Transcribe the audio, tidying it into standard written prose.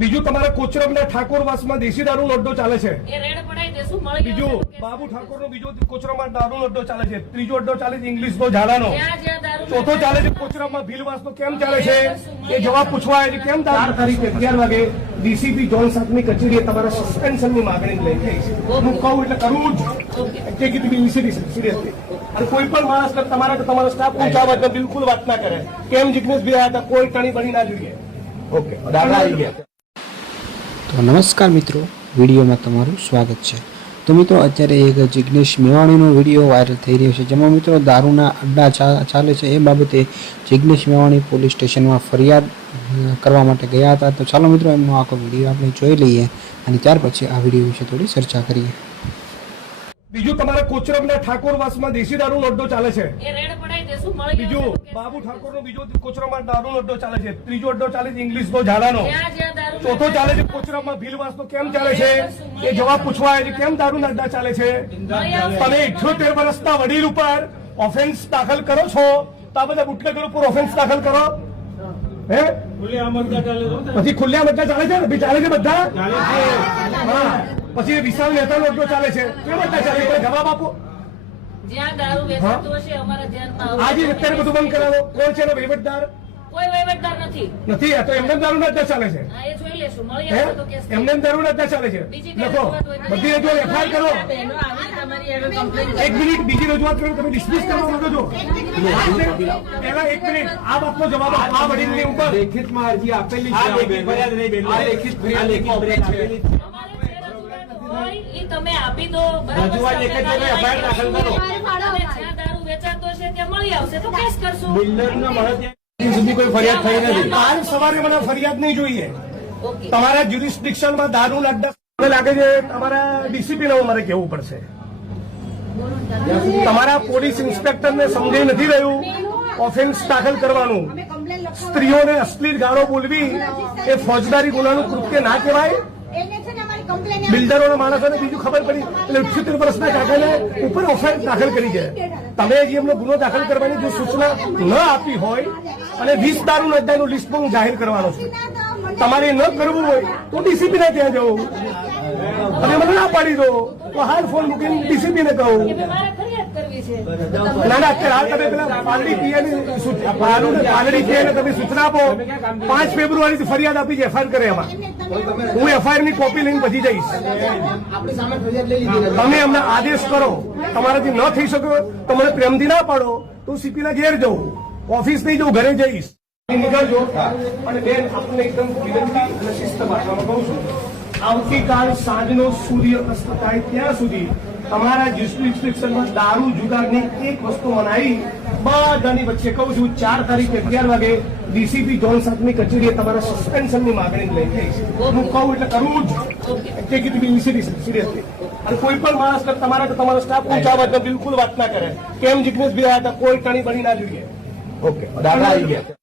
બીજું તમારા કોચરબના ઠાકોરવાસમાં દેશી દારૂનો અડ્ડો ચાલે છે. એ રેડ પડાઈ દેશું. મળી બીજું બાબુ ઠાકોરનો બીજો કોચરબમાં દારૂનો અડ્ડો ચાલે છે. ત્રીજો અડ્ડો ચાલે છે ઇંગ્લિશનો ઝાડાનો. ચોથો ચાલે છે કોચરબમાં ભીલવાસનો. કેમ ચાલે છે એ જવાબ પૂછવા આવ્યા છે. કેમ 4 તારીખે 11 વાગે ડીસીપી જોન સાહેબની કચેરીએ તમારા સસ્પેન્શનની માંગણી લઈ ગઈ છે. હું કહું એટલે કરવું જ સિરિયસલી. અને કોઈ પણ માણસ તમારો સ્ટાફ ઊંચા અવાજમાં બિલકુલ વાત ના કરે. કેમ જિગ્નેશભાઈ આવ્યા હતા, કોઈ ટણી બની ના જોઈએ. ઓકે, દાદા આવી ગયા. તો નમસ્કાર મિત્રો, વિડીયોમાં તમારું સ્વાગત છે. તો મિત્રો, અત્યારે એક જિગ્નેશ મેવાણીનો વિડીયો વાયરલ થઈ રહ્યો છે, જેમાં મિત્રો દારૂના અડ્ડા ચાલે છે એ બાબતે જિગ્નેશ મેવાણી પોલીસ સ્ટેશનમાં ફરિયાદ કરવા માટે ગયા હતા. તો ચાલો મિત્રો, એમનો આખો વિડીયો આપણે જોઈ લઈએ અને ત્યાર પછી આ વિડીયો વિશે થોડી ચર્ચા કરીએ. બીજું તમારા કોચરબના ઠાકોરવાસમાં દેશી દારૂનો અડ્ડો ચાલે છે. એ રેડ પડાઈ દેશું. મળી બીજું બાબુ ઠાકોરનો બીજો કોચરબમાં દારૂનો અડ્ડો ચાલે છે. ત્રીજો અડ્ડો ચાલે છે ઇંગ્લિશનો ઝાડાનો. ચોથો ચાલે છે કોચરબમાં ભીલવાસનો. કેમ ચાલે છે એ જવાબ પૂછવા આવ્યા છે. કેમ દારૂના અડ્ડા ચાલે છે? તમે 78 વર્ષના વડીલ ઉપર ઓફેન્સ દાખલ કરો છો તો આ બધા બુટલેગર ઉપર ઓફેન્સ દાખલ કરો. હે પછી ખુલ્લા મતદાર ચાલે છે ને? ચાલે છે બધા. હા, પછી વિશાલ મહેતાનો અડ્ડો ચાલે છે. કેમ અડ્ડા ચાલે છે? જવાબ આપો. જ્યાં દારૂ વેચાતો હશે અમારા ધ્યાનમાં આજે અત્યારે બધું બંધ કરાવો. કોણ છે એનો વહીવટદાર? કોઈ વહીવટદાર નથી. નથી. આ તો એમને દારૂના અડ્ડા ચાલે છે. હા, એ જોઈ લેશું. મળી આવશે તો કેસ એમને દારૂના અડ્ડા ચાલે છે. લખો, બધી રજૂઆત એફઆઈઆર કરો. એક મિનિટ, બીજી રજૂઆત કરો. તમે ડિસ્મિસ કરવા માંગો છો? પહેલા 1 મિનિટ, આ બાબતનો જવાબ આપો. આ વડીલની ઉપર લેખિતમાં અરજી આપેલી છે. ફરિયાદ નહીં બેન. આ લેખિત ફરિયાદ આપેલી છે. તમે આપી દો. રજૂઆત એક જ જગ્યાએ એફઆઈઆર દાખલ કરો. જ્યાં દારૂ વેચાતો હશે ત્યાં મળી આવશે તો કેસ કરશું. બિલ્ડરના મળે સુધી કોઈ ફરિયાદ થઈ નથી. કાલ સવારે મને ફરિયાદ નહીં જોઈએ. ઓકે. તમારા જ્યુરિસ્ડિક્શનમાં દારૂના અડ્ડા મને લાગે છે તમારા ડીસીપી ને મારે કહેવું પડશે. તમારા પોલીસ ઇન્સ્પેક્ટરને સમજાઈ નથી રહ્યું ઓફેન્સ દાખલ કરવાનું. સ્ત્રીઓને અશ્લીલ ગાળો બોલવી એ ફોજદારી ગુનાનું કૃત્ય ના કહેવાય. બિલ્ડરોના માણસોને બીજું ખબર પડી એટલે 78 વર્ષના કાકાને ઉપર ઓફેન્સ દાખલ કરી છે. તમે જે એમનો ગુનો દાખલ કરવાની જો સૂચના ન આપી હોય અને 20 દારૂના અડ્ડાનું લિસ્ટ પણ જાહેર કરવાનો છે. તમારે ન કરવું હોય તો ડીસીપી ને ત્યાં જવું. તમે મને ના પાડી દો તો હાલ ફોન મૂકીને ડીસીપી ને કહું. મારે ફરિયાદ કરવી છે. ના ના, અત્યારે હાલ તમે પેલા પાલડી પીએને તમે સૂચના આપો. 5 ફેબ્રુઆરીથી ફરિયાદ આપી છે. એફઆઈઆર કરે એમાં હું એફઆઈઆર ની કોપી લઈને પછી જઈશ. તમે અમને આદેશ કરો. તમારાથી ન થઈ શકે તો મને પ્રેમથી ના પાડો તો સીપી ના ઘેર જવું, ઓફિસ નહીં જવું, ઘરે જઈશ. નીકળજો. અને બેન, આપણને એકદમ વિનંતી અને શિસ્ત ભાષામાં કહું છું, આવતીકાલ સાંજનો સૂર્ય અસ્ત થાય ત્યાં સુધી તમારા જ્યુરિસ્ડિક્શનમાં દારૂ જુગારની એક વસ્તુ મનાઈ બધાની વચ્ચે કહું છું 4 તારીખે 11 વાગે ડીસીપી જોન સાહેબની કચેરીએ તમારા સસ્પેન્શનની માંગણી લઈ ગઈ છે. હું કહું એટલે કરવું જ સિરિયસલી. અને કોઈ પણ માણસ તમારો સ્ટાફ ઊંચા અવાજમાં બિલકુલ વાત ના કરે. કેમ જિગ્નેશભાઈ આવ્યા હતા, કોઈ ટણી બની ના જોઈએ. ઓકે, દાદા આવી ગયા.